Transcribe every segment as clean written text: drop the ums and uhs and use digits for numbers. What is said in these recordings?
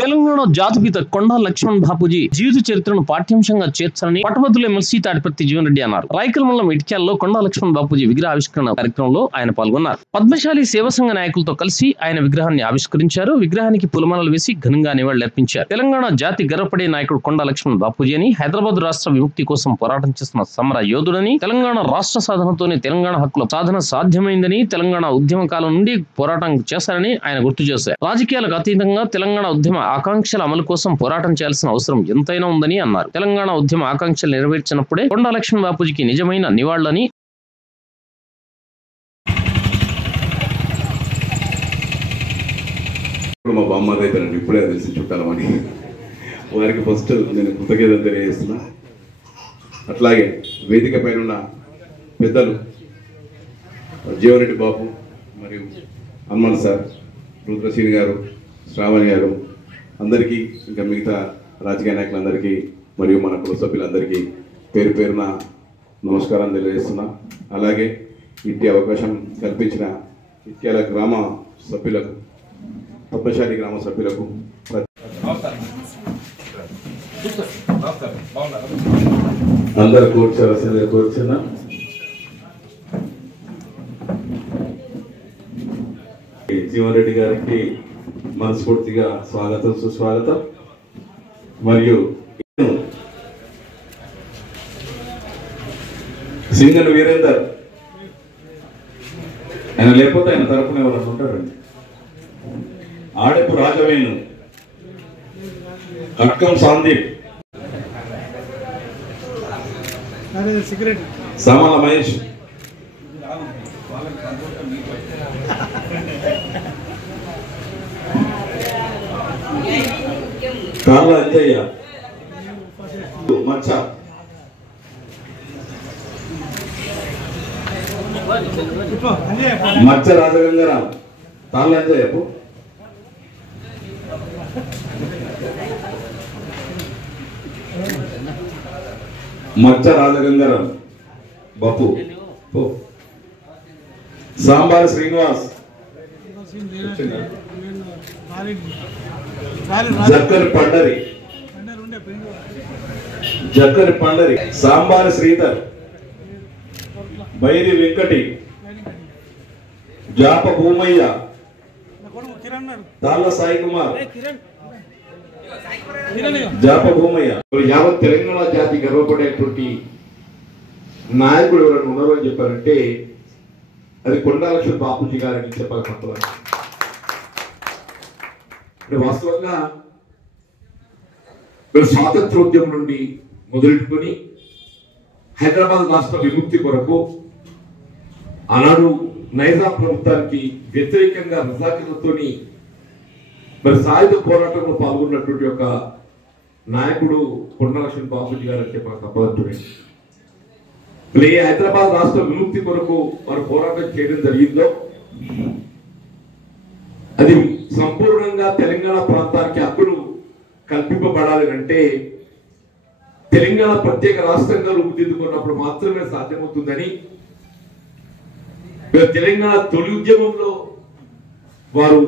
తెలంగాణ జాతిపిత కొండా లక్ష్మణ్ బాపూజీ జీవిత చరిత్రను పాఠ్యాంశంగా చేర్చాలని పట్టభద్రుల ఎమ్మెల్సీ తాడిపత్రి జీవన్ రెడ్డి అన్నారు. రాయకల్ మండలం ఇటిక్యాలలో కొండా లక్ష్మణ్ బాపూజీ విగ్రహ ఆవిష్కరణ కార్యక్రమంలో ఆయన పాల్గొన్నారు. పద్మశాలి సేవా సంఘ నాయకులతో కలిసి ఆయన విగ్రహాన్ని ఆవిష్కరించారు. విగ్రహానికి పూలమాలలు వేసి ఘనంగా నివాళులర్పించారు. తెలంగాణ జాతి గర్వపడే నాయకుడు కొండా లక్ష్మణ్ బాపూజీ అని, హైదరాబాద్ రాష్ట్ర విముక్తి కోసం పోరాటం చేస్తున్న సమర యోధుడని, తెలంగాణ రాష్ట్ర సాధనతోనే తెలంగాణ హక్కుల సాధన సాధ్యమైందని, తెలంగాణ ఉద్యమ కాలం నుండి పోరాటం చేశారని ఆయన గుర్తు చేశారు. రాజకీయాలకు అతీతంగా తెలంగాణ ఉద్యమ ఆకాంక్షల అమలు కోసం పోరాటం చేయాల్సిన అవసరం ఎంతైనా ఉందని అన్నారు. తెలంగాణ ఉద్యమ ఆకాంక్షలు నెరవేర్చినప్పుడే కొండా లక్ష్మణ్ బాపూజీకి నిజమైన నివాళులని. మా బామ్మ రైతులను ఇప్పుడే తెలిసి చుట్టాలమని వారికి ఫస్ట్ నేను కృతజ్ఞతలు తెలియజేస్తున్నా. అట్లాగే వేదిక పైన ఉన్న పెద్దలు జీవన్ రెడ్డి బాబు మరియు హనుమాన్ సార్, రుద్రశ్రీని గారు, శ్రావణి గారు, అందరికీ, ఇంకా మిగతా రాజకీయ నాయకులందరికీ మరియు మన కుల సభ్యులందరికీ పేరు పేరున నమస్కారం తెలియజేస్తున్నా. అలాగే ఇట్టి అవకాశం కల్పించిన ఇట్యాల గ్రామ సభ్యులకు, పద్మశాలి గ్రామ సభ్యులకు అందరు కూర్చోవలసిందిగా కూర్చున్నా. జీవన్ రెడ్డి గారికి మనస్ఫూర్తిగా స్వాగతం, సుస్వాగతం. మరియు సింగన్ వీరేందర్, ఆయన లేకపోతే ఆయన తరపున ఎవరు ఉంటారండి. ఆడపు రాజవేణు, కట్కం సందీప్, సామాల మహేష్, కార్ల అంజయ్య, మచ్చ, మచ్చ రాజగంగారాం, తాళ్ళ అంజయ్య, మచ్చ రాజగంగారాం, బప్పు, సాంబార్ శ్రీనివాస్, జక్కర్ పండరి, సాంబార్ శ్రీధర్, బైరి వెంకటి, జాప భూమయ్య, తాళ్ళ సాయి కుమార్, జాప భూమయ్య. యావత్ తెలంగాణ జాతి గర్వపడేటువంటి నాయకుడు ఎవరైనా ఉన్నారు అని చెప్పారంటే అది కొండా లక్ష్మణ్ బాపూజీ గారని చెప్పాలి. తప్పదు. వాస్తవంగా స్వాతంత్రోద్యమం నుండి మొదలెట్టుకుని హైదరాబాద్ రాష్ట్ర విముక్తి కొరకు ఆనాడు నైజాం ప్రభుత్వానికి వ్యతిరేకంగా రజాకర్లతోని సాయుధ పోరాటంలో పాల్గొన్నటువంటి ఒక నాయకుడు కొండా లక్ష్మణ్ బాపూజీ గారు అంటే మనకు తప్పదంటున్నాయి. ఏ హైదరాబాద్ రాష్ట్ర విముక్తి కొరకు వారు పోరాటం చేయడం జరిగిందో అది సంపూర్ణంగా తెలంగాణ ప్రాంతానికి హక్కులు కల్పింపబడాలి అంటే తెలంగాణ ప్రత్యేక రాష్ట్రంగా రూపుదిద్దుకున్నప్పుడు మాత్రమే సాధ్యమవుతుందని తెలంగాణ తొలి ఉద్యమంలో వారు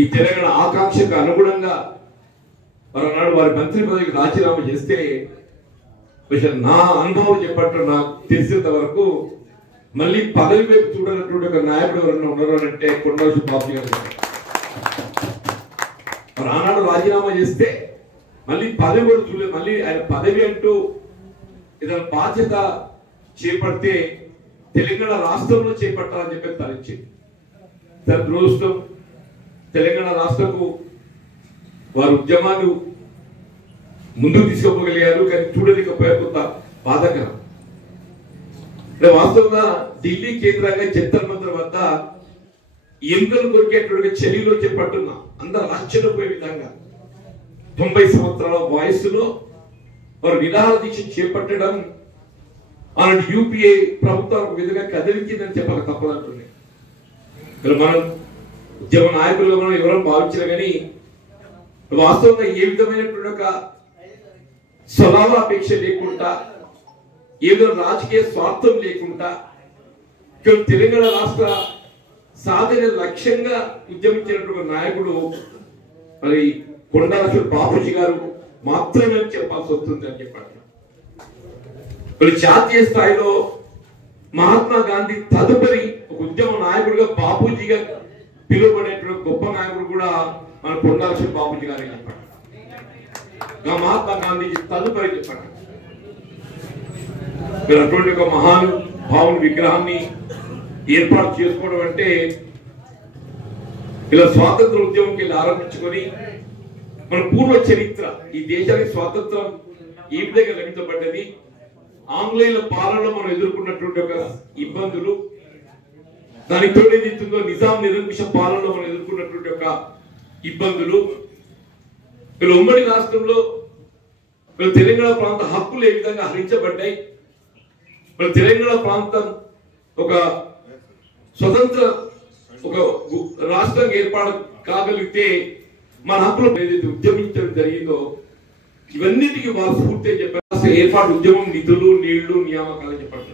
ఈ తెలంగాణ ఆకాంక్షకు అనుగుణంగా వారు వారి మంత్రి పదవికి రాజీనామా చేస్తే నా అనుభవం చెప్పట్టు నాకు తెలిసినంత వరకు మళ్ళీ పదవి వైపు చూడనటువంటి ఒక నాయకుడు ఎవరన్నా ఉన్నారు అంటే కొండా లక్ష్మణ్ బాపూజీ గారు. ఆనాడు రాజీనామా చేస్తే మళ్ళీ పదవి కూడా చూడలేదు. మళ్ళీ ఆయన పదవి అంటూ ఏదైనా బాధ్యత చేపడితే తెలంగాణ రాష్ట్రంలో చేపట్టాలని చెప్పి తలచింది. తన దురదృష్టం తెలంగాణ రాష్ట్రకు వారు ఉద్యమాన్ని ముందుకు తీసుకోగలిగారు, కానీ చూడలేకపోయారు. కొంత బాధకరం. వాస్తవంగా ఢిల్లీ కేంద్రంగా జంతర్ మంతర్ వద్ద ఎముకలు కొరికేటువంటి చర్యలో చేపట్టున్నా అందరు ఆశ్చర్యపోయే విధంగా 90 సంవత్సరాల వయస్సులో వారు నిరాహార దీక్ష చేపట్టడం అలాంటి యూపీఏ ప్రభుత్వం ఒక విధంగా కదిలించిందని చెప్పక తప్పదంటున్నాయి. మనం ఉద్యమ నాయకులుగా మనం ఎవరో భావించిన కానీ వాస్తవంగా ఏ విధమైనటువంటి ఒక స్వభావాపేక్ష లేకుండా, ఏ విధంగా రాజకీయ స్వార్థం లేకుండా తెలంగాణ రాష్ట్ర సాధన లక్ష్యంగా ఉద్యమించినటువంటి నాయకుడు మరి కొండా లక్ష్మణ్ బాపూజీ గారు మాత్రమే చెప్పాల్సి వస్తుంది అని చెప్పారు. మరి జాతీయ స్థాయిలో మహాత్మా గాంధీ తదుపరి ఒక ఉద్యమ నాయకుడిగా బాపూజీగా పిలువబడేటువంటి గొప్ప నాయకుడు కూడా మన కొండా లక్ష్మణ్ బాపూజీ గారే చెప్పారు. మహాత్మా గాంధీ తదుపరి చెప్పారు. మీరు అటువంటి ఒక మహాను భావుని విగ్రహాన్ని ఏర్పాటు చేసుకోవడం అంటే ఇలా స్వాతంత్ర ఉద్యమంకి ఆరంభించుకొని మన పూర్వ చరిత్ర, ఈ దేశానికి స్వాతంత్రం ఏ విధంగా లభించబడ్డది, ఆంగ్లేయుల పాలనలో మనం ఎదుర్కొన్నటువంటి ఒక ఇబ్బందులు, దానికి తోడేదిస్తుందో నిజాం నిరంకుశ పాలనలో మనం ఎదుర్కొన్నటువంటి ఒక ఇబ్బందులు, వీళ్ళు ఉమ్మడి రాష్ట్రంలో వీళ్ళు తెలంగాణ ప్రాంత హక్కులు ఏ విధంగా హరించబడ్డాయి, వీళ్ళు తెలంగాణ ప్రాంతం ఒక స్వతంత్ర ఒక రాష్ట్రంగా ఏర్పాటు కాగలిగితే మన హక్కులు ఏదైతే ఉద్యమించడం జరిగిందో ఇవన్నిటికీ వాళ్ళు స్ఫూర్తి చెప్పారు. ఏర్పాటు ఉద్యమం నిధులు, నీళ్లు, నియామకాలు చెప్పండి.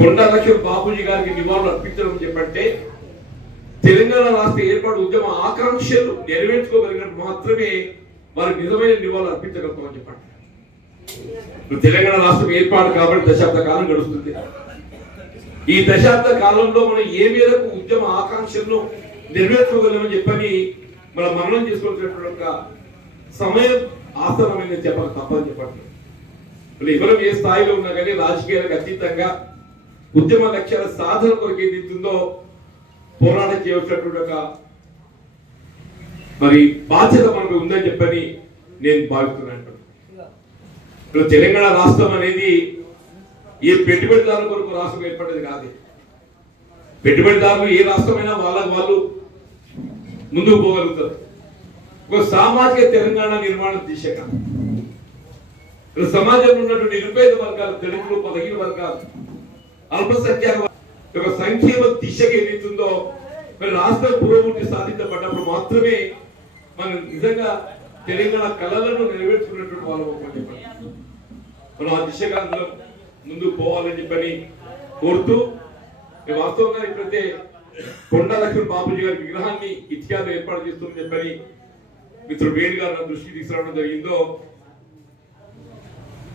కొండా లక్ష్మణ్ బాపూజీ గారికి నివాళులు అర్పించడం చెప్పంటే తెలంగాణ రాష్ట్ర ఏర్పాటు ఉద్యమ ఆకాంక్షలు నెరవేర్చుకోగలిగినట్టు మాత్రమే వారికి నిజమైన నివాళులు అర్పించగలుగుతామని చెప్పండి. తెలంగాణ రాష్ట్రం ఏర్పాటు కాబట్టి దశాబ్ద కాలం గడుస్తుంది. ఈ దశాబ్ద కాలంలో మనం ఏ మేరకు ఉద్యమ ఆకాంక్షలను నెరవేర్చుకోగలమని చెప్పని మనం మననం చేసుకోవాల్సినటువంటి ఒక సమయం ఆసనమైన చెప్పక తప్పని చెప్పండి. ఎవరు ఏ స్థాయిలో ఉన్నా కానీ రాజకీయాలకు అతీతంగా ఉద్యమ లక్ష్యాల సాధన కొరకు ఏదైతుందో పోరాటం చేయవలసినటువంటి ఒక మరి బాధ్యత మనకు ఉందని చెప్పని నేను భావిస్తున్నాను. ఇప్పుడు తెలంగాణ రాష్ట్రం అనేది ఏ పెట్టుబడిదారుల కొరకు రాష్ట్రం ఏర్పడేది కాదు. పెట్టుబడిదారులు ఏ రాష్ట్రమైనా వాళ్ళకు వాళ్ళు ముందుకు పోగలుగుతారు. ఒక సామాజిక తెలంగాణ నిర్మాణ దిశగా సమాజంలో ఉన్నటువంటి నిరుపేద వర్గాలు, దళితులు, బలహీన వర్గాలు, అల్పసంఖ్యాక ఒక సంక్షేమ దిశగా ఏదైతుందో మరి రాష్ట్ర పురోగతి సాధించబడ్డప్పుడు మాత్రమే మనం నిజంగా తెలంగాణ కళలను నెరవేర్చుకున్నటువంటి వాళ్ళు చెప్పండి. మనం ఆ దిశగా ముందుకు పోవాలని చెప్పని కోరుతూ వాస్తవంగా ఇప్పుడైతే కొండా లక్ష్మణ్ బాపూజీ గారి విగ్రహాన్ని ఇతిహాలో ఏర్పాటు చేస్తుందని చెప్పని మిత్రుడు వేణు గారు నా దృష్టికి తీసుకురావడం జరిగిందో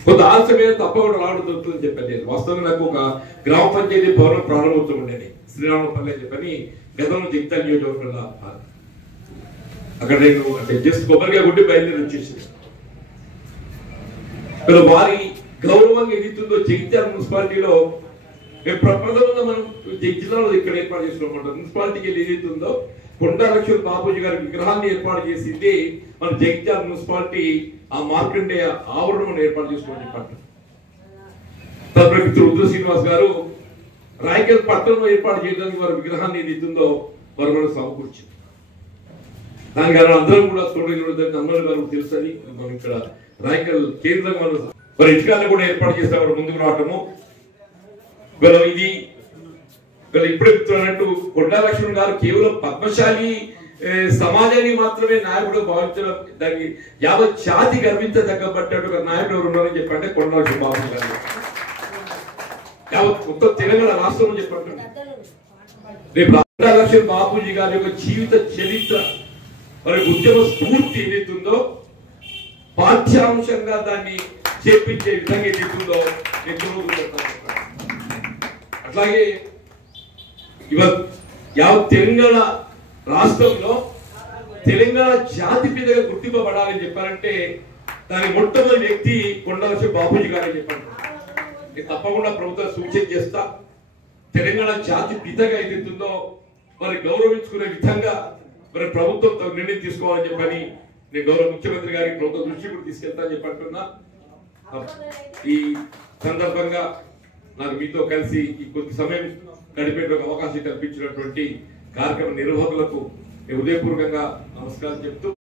కొంత ఆలస్యమైన తప్పకుండా రావడం జరుగుతుందని చెప్పాను. వాస్తవంగా నాకు ఒక గ్రామ పంచాయతీ భవనం ప్రారంభోత్సవం ఉండేది శ్రీరామపల్లి అని చెప్పని గతంలో జగిత్యాల నియోజకవర్గంలో అక్కడ నేను అంటే జస్ట్ కొబ్బరిగా కొట్టి బయలుదేరి వచ్చేసింది. వారి గౌరవంగా ఏదైతుందో జగిత్యాల మున్సిపాలిటీలో మేము ప్రప్రథమంగా మనం జిల్లాలో ఇక్కడ ఏర్పాటు చేసుకున్నమాట మున్సిపాలిటీకి ఏదైతుందో కొండా లక్ష్మణ్ బాపూజీ గారి విగ్రహాన్ని ఏర్పాటు చేసింది మన జగిత్యాల మున్సిపాలిటీ ఆ మార్కండేయ ఆవరణం ఏర్పాటు చేసుకోమని చెప్పండి. తదుపరి మిత్రుడు ఉద్ర శ్రీనివాస్ గారు రాయకల్ పట్టణంలో ఏర్పాటు చేయడానికి వారి విగ్రహాన్ని ఏదైతుందో వారు మనం సమకూర్చింది. దాని కారణం అందరం కూడా చూడగలిగిన అమ్మలు గారు తెలుసని మనం ఇక్కడ రాయకల్ కేంద్రంగా మరి ఇటుకాలను కూడా ఏర్పాటు చేస్తే వారు ముందుకు రావటము ఇది ఇప్పుడు చెప్తున్నట్టు కొండా లక్ష్మణ్ గారు కేవలం పద్మశాలి సమాజాన్ని మాత్రమే నాయకుడు భావించడం, దానికి యావత్ జాతి గర్వించదగ్గబడ్డట్టు ఒక నాయకుడు ఎవరు ఉన్నారని చెప్పంటే కొండా లక్ష్మణ్ బాబు గారు. యావత్ మొత్తం తెలంగాణ రాష్ట్రంలో చెప్పండి. రేపు కొండా లక్ష్మణ్ బాపూజీ గారి యొక్క జీవిత చరిత్ర మరి ఉద్యమ స్ఫూర్తి ఏదైతుందో పాఠ్యాంశంగా దాన్ని చేపించే విధంగా ఏదైతుందో అట్లాగే ఇవాళ యావత్ తెలంగాణ రాష్ట్రంలో తెలంగాణ జాతి పితగా గుర్తింపబడాలని చెప్పారంటే దాని మొట్టమొదటి వ్యక్తి కొండా లక్ష్మణ్ బాపూజీ గారని చెప్పండి. తప్పకుండా ప్రభుత్వం సూచన చేస్తా తెలంగాణ జాతి పితగా ఏదైతుందో మరి గౌరవించుకునే విధంగా మరి ప్రభుత్వం నిర్ణయం తీసుకోవాలని చెప్పని నేను గౌరవ ముఖ్యమంత్రి గారికి ప్రభుత్వ దృష్టి కూడా తీసుకెళ్తానని చెప్పంటున్నా. ఈ సందర్భంగా నాకు మీతో కలిసి ఈ కొద్ది సమయం గడిపే అవకాశం కల్పించినటువంటి కార్యక్రమ నిర్వాహకులకు హృదయపూర్వకంగా నమస్కారం చెప్తూ